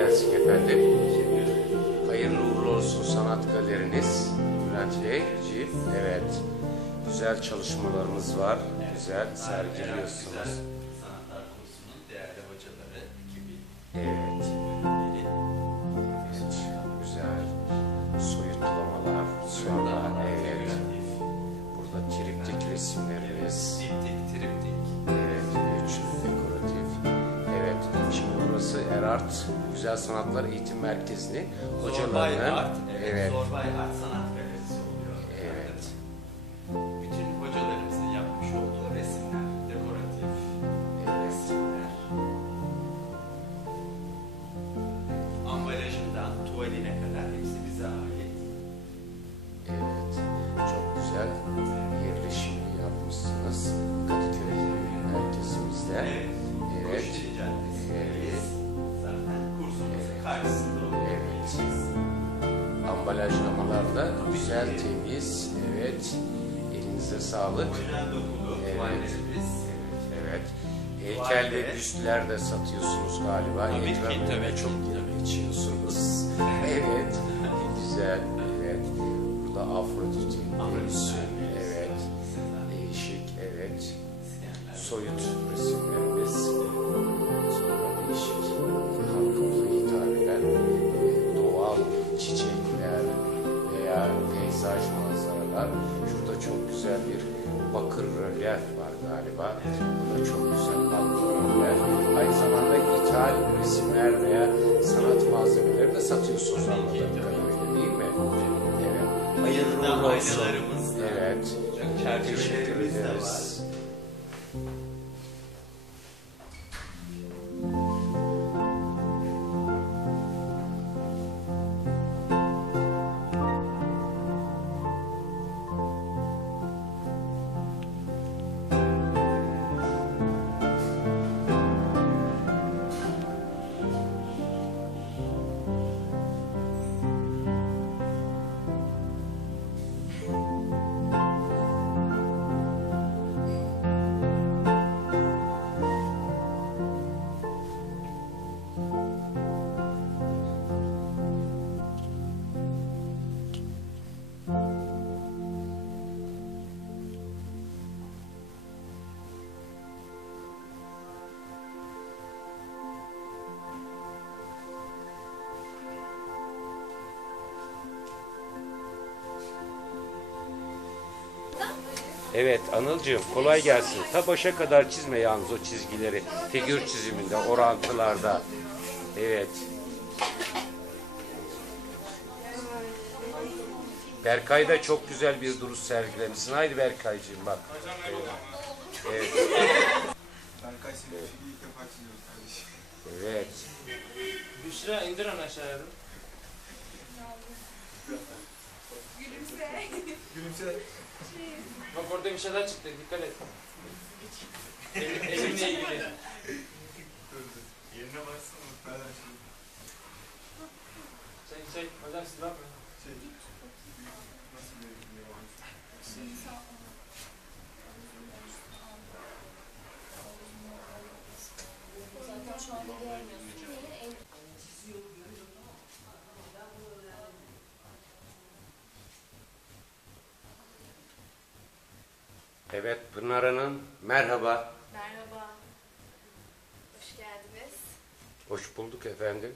efendim. Hayırlı uğurlu olsun sanat galeriniz. Bülent Beyciğim. Evet. Güzel çalışmalarımız var. Güzel sergiliyorsunuz. Sanatlar kursunun değerli hocaları, ekibi. Evet. Evet. Güzel. Soyutlamalar. Sonra evet. Burada triptik resimlerimiz. Diptik, triptik. Evet, burası Erart Güzel Sanatlar Eğitim Merkezi'nin Zorbay hocalarının... Art, evet, evet, Zorbay Art Sanat Galerisi oluyor. evet, Bütün ambalajlamalar da güzel, temiz. Evet, elinize sağlık. Evet. Evet. Heykel ve büstler de satıyorsunuz galiba. Tabii ki, tabii çok geçiyorsunuz. evet. Güzel. Evet. Burada Afrodit'in göğsü. Evet. Değişik. Evet. Soyut manzaralar. Şurada çok güzel bir bakır rölyef var galiba. Bu da çok güzel bakır rölyef. Aynı zamanda ithal resimler veya sanat malzemeleri de satıyorsunuz anladığım kadarıyla değil mi? Evet. Hayırlı olsun. aynalarımız da, Evet. Teşekkür çerçevelerimiz de var. Evet Anılcığım kolay gelsin. Ta başa kadar çizme yalnız o çizgileri. Figür çiziminde, orantılarda. Evet. Berkay da çok güzel bir duruş sergilemişsin. Haydi Berkaycığım bak. Evet. Evet. Berkay seni ilk defa çiziyoruz kardeşim. evet. Büşra indir onu aşağıya. Gülümse. Bak orada bir şeyler çıktı dikkat et. Elim, elimle ilgili. Yerine baksana ben şey, Şey, şey, hocam siz ne yapıyorsunuz? şey nasıl bir bir yapalım? Zaten şu anda görmüyorsun. Evet Pınar Hanım merhaba. Merhaba. Hoş geldiniz. Hoş bulduk efendim.